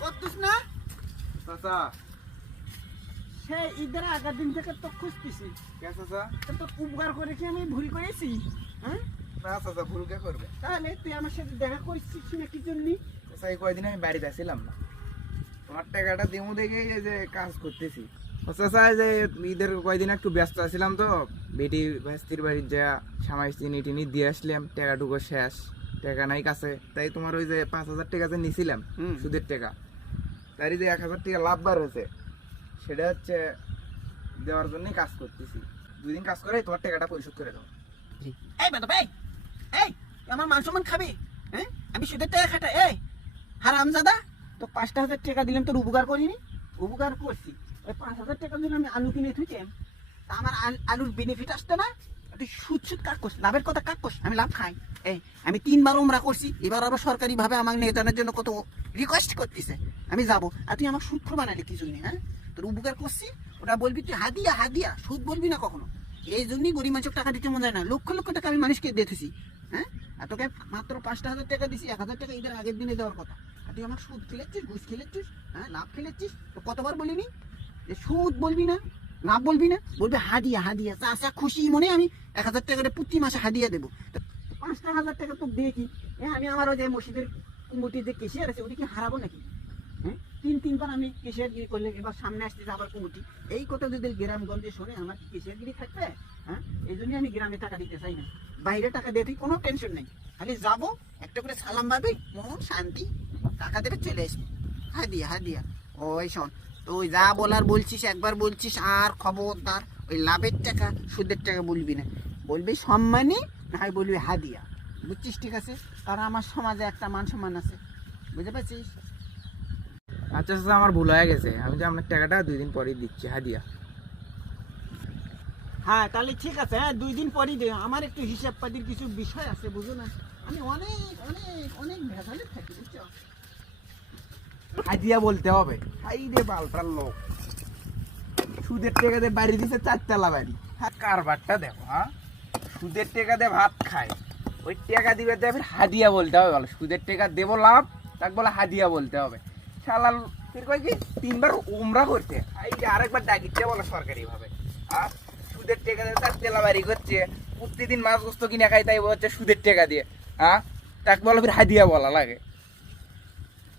করতিস না? চাচা সে ঈদের আগের দিন থেকে তো খুঁজতেছি। কে চাচা? তো উপকার করে কি আমি ভুল করেছি? হ্যাঁ, না চাচা, ভুল কে করবে? তাহলে তুই আমার সাথে দেখা করছিস না কি জন্য? চাচা এই কয়দিন আমি বাড়িতে আসছিলাম না, তোমার টাকাটা দেবো দেখে এই যে কাজ করতেছি। ও চাচা, এই যে ঈদের কয়দিন একটু ব্যস্ত আছিলাম তো, বেটি ভাস্তির বাড়ির যা সামাই চিনি টিনি দিয়ে আসলাম, টাকাটুকু শেষ, টাকা নাই কাছে। তাই তোমার ওই যে 5,000 টাকা যে নিছিলাম সুদের টাকা, তারই যে 1,000 টাকা লাভ বার হয়েছে, সেটা হচ্ছে দেওয়ার জন্যই কাজ করতেছি। 2 দিন কাজ করে তোমার টাকাটা পরিশোধ করে দেবো। এই বেটা এই এই তুই আমার মান সম্মান খাবি? হ্যাঁ, আমি সুদের টাকা খাটাই? এই হারামজাদা, তো 5,000 টাকা দিলাম, তোর উপকার করিনি? উপকার করছি। ওই 5,000 টাকার জন্য আমি আলু কিনে থুইতাম, তা আমার আলুর বেনিফিট আসতো না? তুই সুদ সুদ কাক করস, লাভের কথা কাক করস, আমি লাভ খাই। এই আমি 3 বার উমরা করছি, এবার আবার সরকারি ভাবে আমার নেতানের জন্য কত রিকোয়েস্ট করতেছে, আমি যাবো, আর তুই আমার সুদ বানালি কি জন্য? হ্যাঁ, তোর উপকার করছি, ওটা বলবি তুই হাদিয়া হাদিয়া, সুদ বলবি না কখনো। এই জন্যই গরিব মানুষকে টাকা দিতে মনে হয় না, লক্ষ লক্ষ টাকা আমি মানুষকে দিতেছি। হ্যাঁ, আর তোকে মাত্র 5,000 টাকা দিছি, 1,000 টাকা ঈদের আগের দিনে দেওয়ার কথা, আর তুই আমার সুদ খেলেছিস, ঘুষ খেলেছিস, হ্যাঁ লাভ খেলেছিস। তো কতবার বলিনি যে সুদ বলবি না, লাভ বলবি না, বলবি হাদিয়া হাদিয়া। চাচা খুশি মনে আমি 1,000 টাকা প্রতি মাসে হাদিয়া দেবো। 5,000 টাকা তো দিয়ে কি আমি আমার ওই যে মসজিদের কমিটির যে কেশিয়ার আছে ওটা কি হারাবো নাকি? হ্যাঁ, 3-3 বার আমি কেশিয়ারগিরি করলে, এবার সামনে আসতেছে আবার কমিটি, এই কথা যদি গ্রামগঞ্জে শোনে আমার কি কেশিয়ারগিরি থাকবে? হ্যাঁ, এই জন্যই আমি গ্রামে টাকা দিতে চাই না, বাইরে টাকা দিয়ে তুই কোনো টেনশন নেই, খালি যাবো একটা করে সালাম পাবি, মন শান্তি, টাকা দেবে চলে আসবে, হাদিয়া হাদিয়া। ওই শোন, তুই যা বলার বলছিস, একবার বলছিস আর খবরদার ওই লাভের টাকা সুদের টাকা বলবি না, বলবি সম্মানী, না হয় বলবি হাদিয়া, বুঝছিস? ঠিক আছে, কারণ আমার সমাজে একটা মান সম্মান আছে, বুঝতে পারছিস? আচ্ছা চাচা, আমার ভুল হয়ে গেছে, আমি যে আপনার টাকাটা 2 দিন পরেই দিচ্ছি হাদিয়া। হ্যাঁ তাহলে ঠিক আছে, হ্যাঁ 2 দিন পরই দে, আমার একটু হিসাব পাতির কিছু বিষয় আছে, বুঝো না, আমি অনেক অনেক অনেক ভেজালে থাকি, বুঝছো? হাদিয়া বলতে হবে, হাই রে পাল্টার লোক, সুদের টাকা দিয়ে বাড়ি দিছে 4 তলা বাড়ি, হ্যাঁ কারবারটা দেখো। হ্যাঁ, সুদের টাকা দিয়ে ভাত খায়, ওই টাকা দিবে ফির হাদিয়া বলতে হবে। বলো সুদের টাকা দেবো লাভ, তাকে বলে হাদিয়া বলতে হবে। শালা ফির কয় কি 3 বার উমরা করতে, এই যে আরেকবার ডাকিচ্ছে বলো সরকারি ভাবে। হ্যাঁ, সুদের টাকা দিয়ে 4 তলা বাড়ি করছে, প্রতিদিন মাছ গোস্ত কিনে খাই, তাই হচ্ছে সুদের টাকা দিয়ে। হ্যাঁ, তাকে বলো ফির হাদিয়া বলা লাগে।